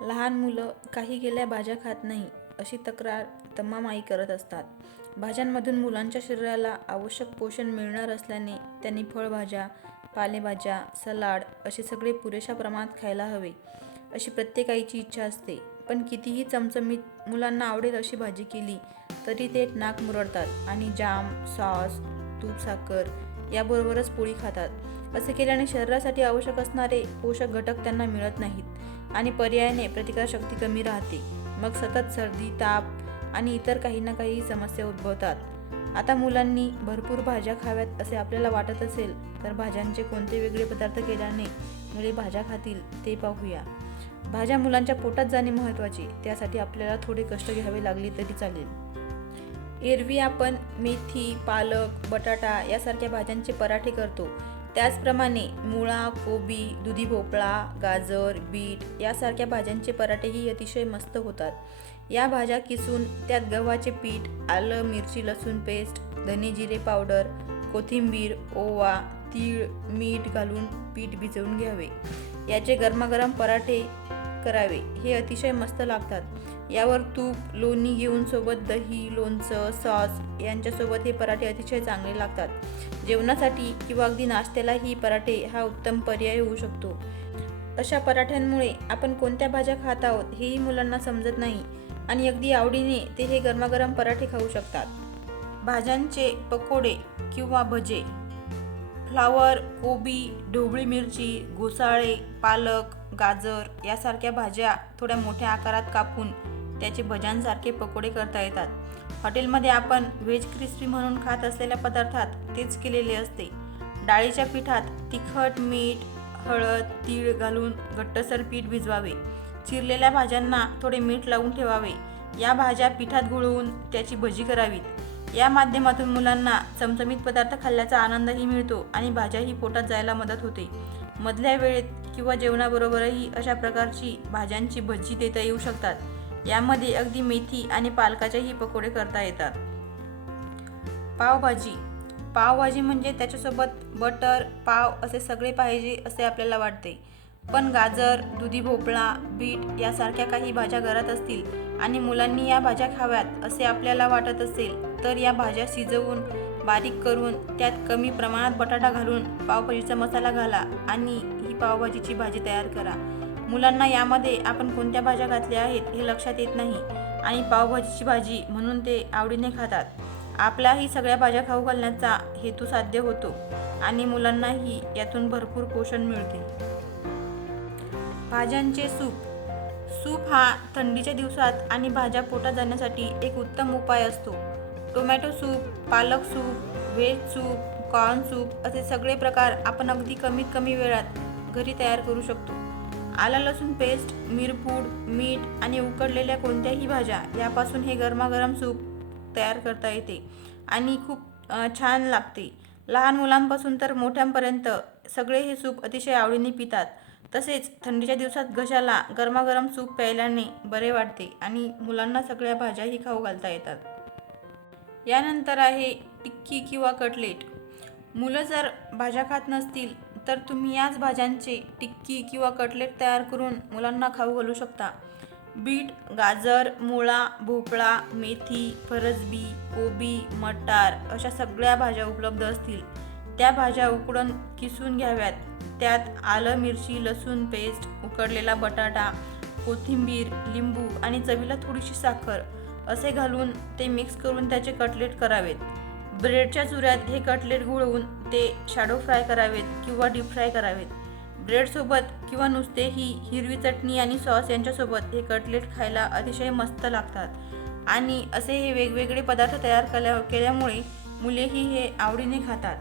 लहान मुलं काही गेल्या भाज्या खात नाही अशी तक्रार तमाम आई करत असतात. भाज्यांमधून मुलांच्या शरीराला आवश्यक पोषण मिळणार असल्याने त्यांनी फळभाज्या, पालेभाज्या, सलाड असे सगळे पुरेशा प्रमाणात खायला हवे अशी प्रत्येक आईची इच्छा असते. पण कितीही चमचमीत मुलांना आवडेल अशी भाजी केली तरी ते नाक मुरडतात आणि जाम, सॉस, तूप, साखर याबरोबरच पोळी खातात. असे केल्याने शरीरासाठी आवश्यक असणारे पोषक घटक त्यांना मिळत नाहीत आणि पर्यायाने प्रतिकारशक्ती कमी राहते. मग सतत सर्दी, ताप आणि इतर काही ना काही समस्या उद्भवतात. आता मुलांनी भरपूर भाज्या खाव्यात असे आपल्याला वाटत असेल तर भाज्यांचे कोणते वेगळे पदार्थ केल्याने मुले भाज्या खातील ते पाहूया. भाज्या मुलांच्या पोटात जाणे महत्त्वाचे, त्यासाठी आपल्याला थोडे कष्ट घ्यावे लागले तरी चालेल. एरवी आपण मेथी, पालक, बटाटा यासारख्या भाज्यांचे पराठे करतो. त्याचप्रमाणे मुळा, कोबी, दुधी भोपळा, गाजर, बीट यासारख्या भाज्यांचे पराठेही अतिशय मस्त होतात. या भाज्या किसून त्यात गव्हाचे पीठ, आलं, मिरची, लसूण पेस्ट, धने जिरे पावडर, कोथिंबीर, ओवा, तीळ, मीठ घालून पीठ भिजवून घ्यावे. याचे गरमागरम पराठे करावे. हे अतिशय मस्त लागतात. यावर तूप, लोणी घेऊन सोबत दही, लोणचं, सॉस यांच्यासोबत हे पराठे अतिशय चांगले लागतात. जेवणासाठी किंवा अगदी नाश्त्यालाही पराठे हा उत्तम पर्याय होऊ शकतो. अशा पराठ्यांमुळे आपण कोणत्या भाज्या खात आहोत हेही मुलांना समजत नाही आणि अगदी आवडीने ते हे गरमागरम पराठे खाऊ शकतात. भाज्यांचे पकोडे किंवा भजे. फ्लावर, कोबी, ढोबळी मिरची, घोसाळे, पालक, गाजर यासारख्या भाज्या थोड्या मोठ्या आकारात कापून त्याचे भज्यांसारखे पकोडे करता येतात. हॉटेलमध्ये आपण व्हेज क्रिस्पी म्हणून खात असलेल्या पदार्थात तेच केलेले असते. डाळीच्या पिठात तिखट, मीठ, हळद, तीळ घालून घट्टसर पीठ भिजवावे. चिरलेल्या भाज्यांना थोडे मीठ लावून ठेवावे. या भाज्या पिठात घोळवून त्याची भजी करावीत. या माध्यमातून मुलांना चमचमीत पदार्थ खाल्ल्याचा आनंदही मिळतो आणि भाज्याही पोटात जायला मदत होते. मधल्या वेळेत किंवा जेवणाबरोबरही अशा प्रकारची भाज्यांची भजी देता येऊ शकतात. यामध्ये अगदी मेथी आणि पालकाचेही पकोडे करता येतात. पावभाजी. पावभाजी म्हणजे त्याच्यासोबत बटर, पाव असे सगळे पाहिजे असे आपल्याला वाटते. पण गाजर, दुधी भोपळा, बीट यासारख्या काही भाज्या घरात असतील आणि मुलांनी या भाज्या खाव्यात असे आपल्याला वाटत असेल तर या भाज्या शिजवून बारीक करून त्यात कमी प्रमाणात बटाटा घालून पावभाजीचा मसाला घाला आणि ही पावभाजीची भाजी तयार करा. मुलांना यामध्ये आपण कोणत्या भाज्या घातल्या आहेत हे लक्षात येत नाही आणि पावभाजीची भाजी म्हणून ते आवडीने खातात. आपल्याही सगळ्या भाज्या खाऊ घालण्याचा हेतू साध्य होतो आणि मुलांनाही यातून भरपूर पोषण मिळते. भाज्यांचे सूप. सूप हा थंडीच्या दिवसात आणि भाज्या पोटात जाण्यासाठी एक उत्तम उपाय असतो. टोमॅटो सूप, पालक soup, veg soup, corn soup असे सगळे प्रकार आपण अगदी कमीत कमी वेळात घरी तयार करू शकतो. आलं लसूण पेस्ट, मिरपूड, मीठ आणि उकडलेल्या कोणत्याही भाज्या यापासून हे गरमागरम सूप तयार करता येते आणि खूप छान लागते. लहान मुलांपासून तर मोठ्यांपर्यंत सगळे हे सूप अतिशय आवडीने पितात. तसेच थंडीच्या दिवसात घशाला गरमागरम सूप प्यायल्याने बरे वाटते आणि मुलांना सगळ्या भाज्याही खाऊ घालता येतात. यानंतर आहे टिक्की किंवा कटलेट. मुलं जर भाज्या खात नसतील तर तुम्ही याच भाज्यांचे टिक्की किंवा कटलेट तयार करून मुलांना खाऊ घालू शकता. बीट, गाजर, मुळा, भोपळा, मेथी, फरसबी, कोबी, मटार अशा सगळ्या भाज्या उपलब्ध असतील. त्या भाज्या उकडून किसून घ्याव्यात. त्यात आलं, मिरची, लसूण पेस्ट, उकडलेला बटाटा, कोथिंबीर, लिंबू आणि चवीला थोडीशी साखर असे घालून ते मिक्स करून त्याचे कटलेट करावेत. ब्रेडच्या चुऱ्यात हे कटलेट घोळवून ते शॅडो फ्राय करावेत किंवा डीप फ्राय करावेत. ब्रेडसोबत किंवा नुसतेही हिरवी चटणी आणि सॉस यांच्यासोबत हे कटलेट खायला अतिशय मस्त लागतात आणि असे हे वेगवेगळे पदार्थ तयार केल्यामुळे मुलेही हे आवडीने खातात.